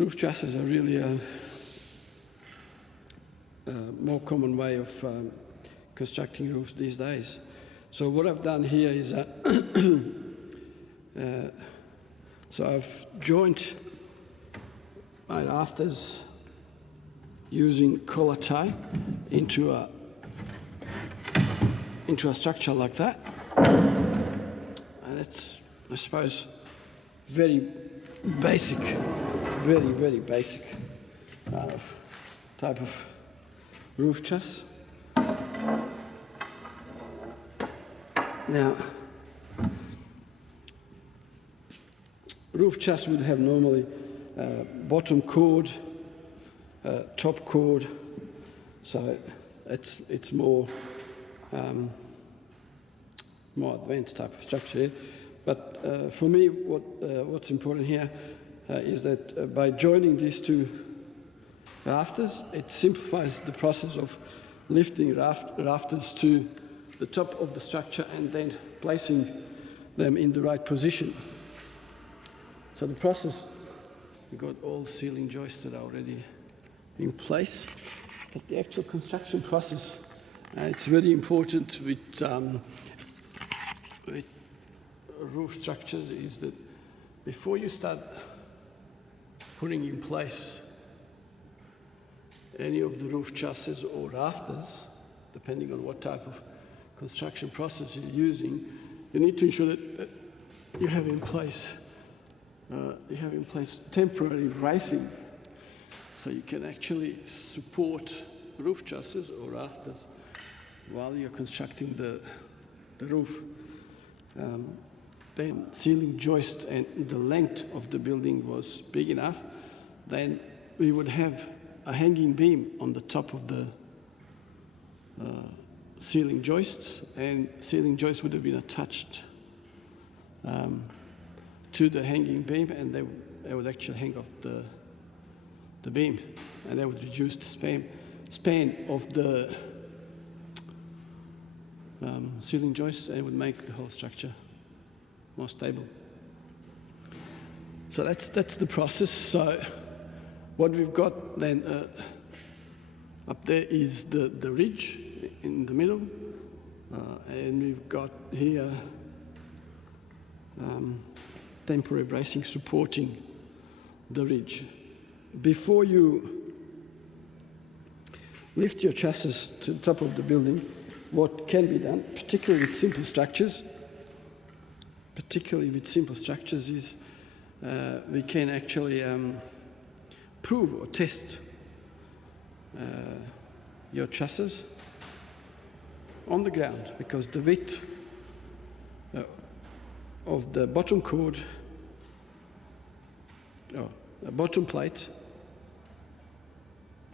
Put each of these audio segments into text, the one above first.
Roof trusses are really a more common way of constructing roofs these days. So what I've done here is so I've joined my rafters using collar tie into a structure like that, and it's, I suppose, very basic, very basic type of roof truss. Now, roof truss would have normally bottom chord, top chord, so it's more advanced type of structure. But for me, what's important here is that by joining these two rafters, it simplifies the process of lifting rafters to the top of the structure and then placing them in the right position. So the process, we've got all ceiling joists that are already in place, but the actual construction process, it's very important with roof structures, is that before you start putting in place any of the roof trusses or rafters, depending on what type of construction process you're using, you need to ensure that you have in place temporary bracing, so you can actually support roof trusses or rafters while you're constructing the roof. Then ceiling joist and the length of the building was big enough, then we would have a hanging beam on the top of the ceiling joists, and ceiling joists would have been attached to the hanging beam, and they would actually hang off the beam, and that would reduce the span of the ceiling joists, and it would make the whole structure more stable. So that's the process. So what we've got then up there is the ridge in the middle, and we've got here temporary bracing supporting the ridge. Before you lift your trusses to the top of the building, what can be done, particularly with simple structures, is we can actually prove or test your trusses on the ground, because the width of the bottom chord, the bottom plate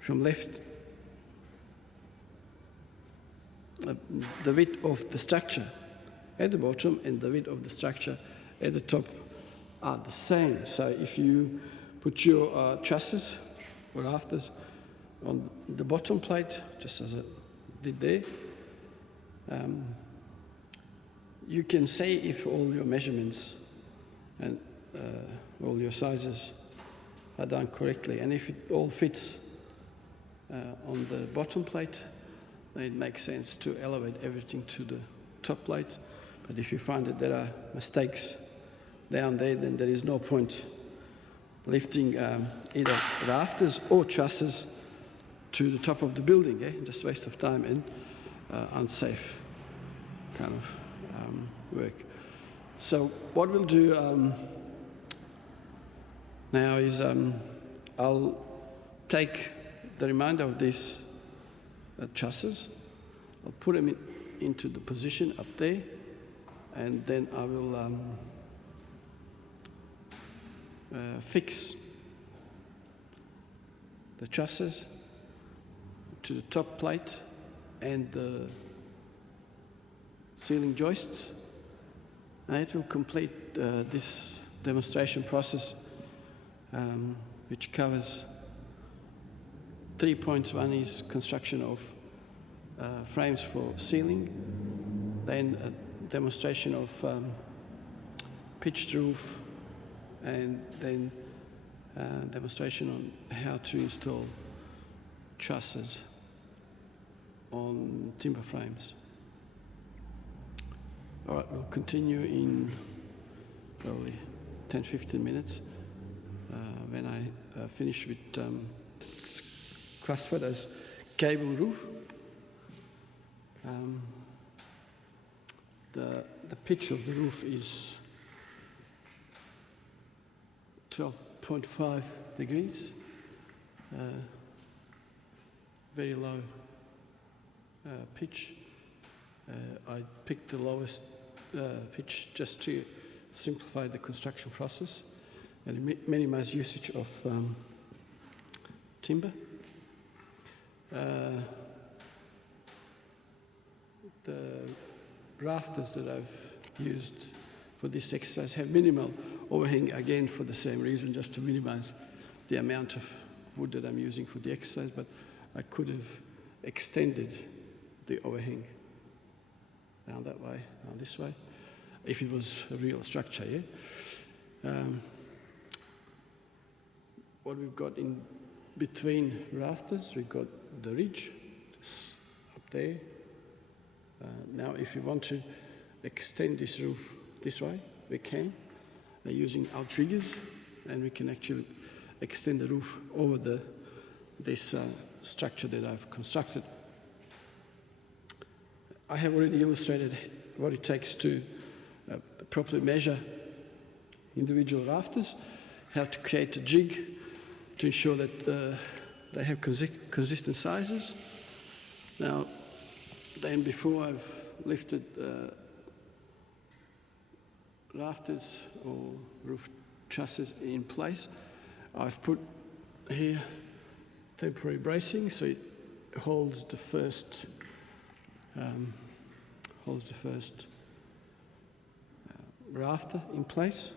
from left, the width of the structure at the bottom and the width of the structure at the top are the same. So if you put your trusses or rafters on the bottom plate, just as I did there, you can say if all your measurements and all your sizes are done correctly, and if it all fits on the bottom plate, then it makes sense to elevate everything to the top plate. But if you find that there are mistakes down there, then there is no point lifting either rafters or trusses to the top of the building. Just waste of time and unsafe kind of work. So what we'll do now is I'll take the remainder of these trusses, I'll put them into the position up there, and then I will fix the trusses to the top plate and the ceiling joists, and it will complete this demonstration process, which covers 3 points. One is construction of frames for ceiling, then a demonstration of pitched roof, and then demonstration on how to install trusses on timber frames. All right, we'll continue in probably 10-15 minutes when I finish with crossfetters cable roof. The pitch of the roof is 12.5 degrees, very low pitch. I picked the lowest pitch just to simplify the construction process and minimize usage of timber. The rafters that I've used for this exercise have minimal overhang, again for the same reason, just to minimize the amount of wood that I'm using for the exercise, but I could have extended the overhang down that way, down this way, if it was a real structure, yeah? What we've got in between rafters, we've got the ridge, just up there. Now, if you want to extend this roof this way, we can, using outriggers, and we can actually extend the roof over this structure that I've constructed. I have already illustrated what it takes to properly measure individual rafters, how to create a jig to ensure that they have consistent sizes. Now, then before I've lifted rafters or roof trusses in place, I've put here temporary bracing so it holds the first rafter in place.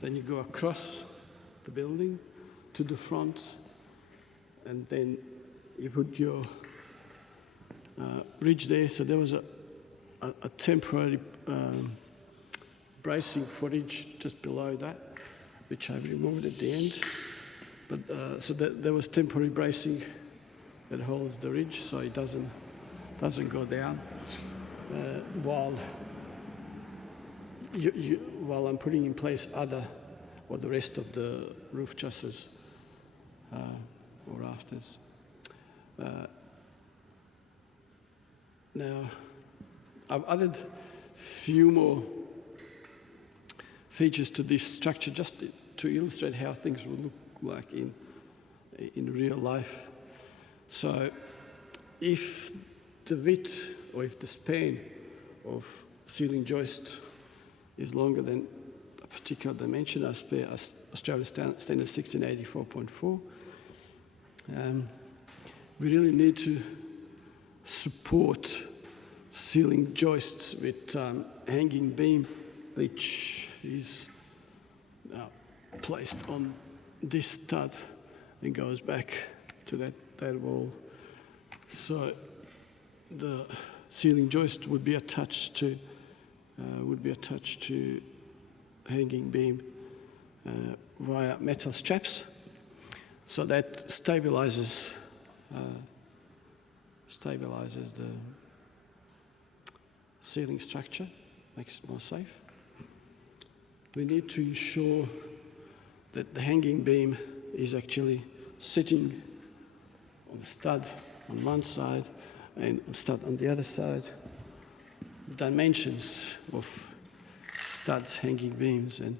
Then you go across the building to the front, and then you put your ridge there. So there was a temporary bracing footage just below that, which I've removed at the end. But so there was temporary bracing that holds the ridge, so it doesn't go down while I'm putting in place the rest of the roof trusses or rafters. Now, I've added a few more features to this structure just to illustrate how things will look like in real life. So, if the width or if the span of ceiling joist is longer than a particular dimension as per Australian Standard 1684.4, we really need to support ceiling joists with hanging beam, which is placed on this stud and goes back to that wall. So the ceiling joist would be attached to hanging beam via metal straps. So that stabilizes the ceiling structure, makes it more safe. We need to ensure that the hanging beam is actually sitting on the stud on one side and stud on the other side. Dimensions of studs, hanging beams, and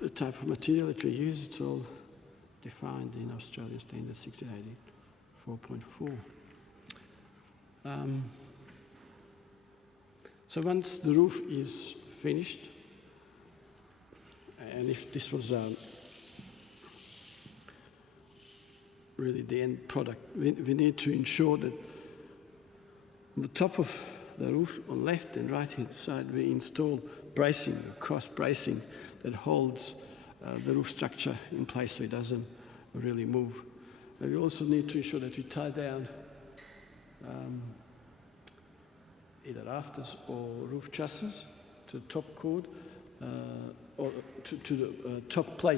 the type of material that we use, it's all defined in Australian Standard 1684.4. So once the roof is finished, and if this was really the end product, we need to ensure that on the top of the roof on left and right hand side we install bracing, cross bracing that holds the roof structure in place so it doesn't really move. And we also need to ensure that we tie down either rafters or roof trusses to the top cord or to the top plate